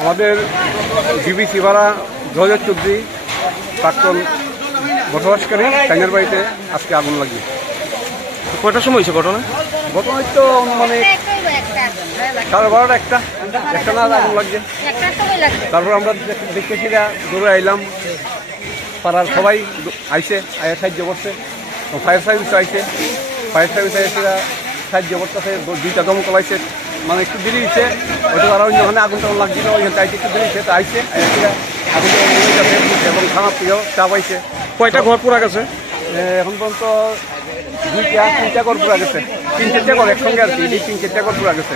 আমাদের বিবিসি ভাড়া 2014 প্রাক্তন বসবাসকারী টাইনের বাড়িতে আজকে আগুন লাগবে। কয়টার সময় হয়েছে ঘটনা? ঘটনা তো মানে 12:30 একটা না আগুন লাগছে। তারপর আমরা দেখতেছি দৌড়ে আইলাম, পাড়ার সবাই আইসে সাহায্য করছে, ফায়ার সার্ভিস আইসে, ফায়ার সার্ভিস আইসে সাহায্য করতেছে, 2টা দমকল আইসে, মানে একটু দেরি হয়েছে, ওইটা তারা অন্যখানে আগুন টাগুন লাগছিল, ওইখানে চাইতে একটু দেরি হয়েছে, তো আইসে আগুন এবং খানা প্রিয় চাপ আইসে। কয়টা ঘর পুরা গেছে? এখন পর্যন্ত 2-3টা ঘর পুরা গেছে, 3-4টা ঘর একসঙ্গে আর কি, 3-4টা ঘর পুরা গেছে।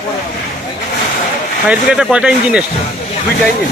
ফায়ার ব্রিগেডে কয়টা ইঞ্জিন এসছে? 2টা ইঞ্জিন।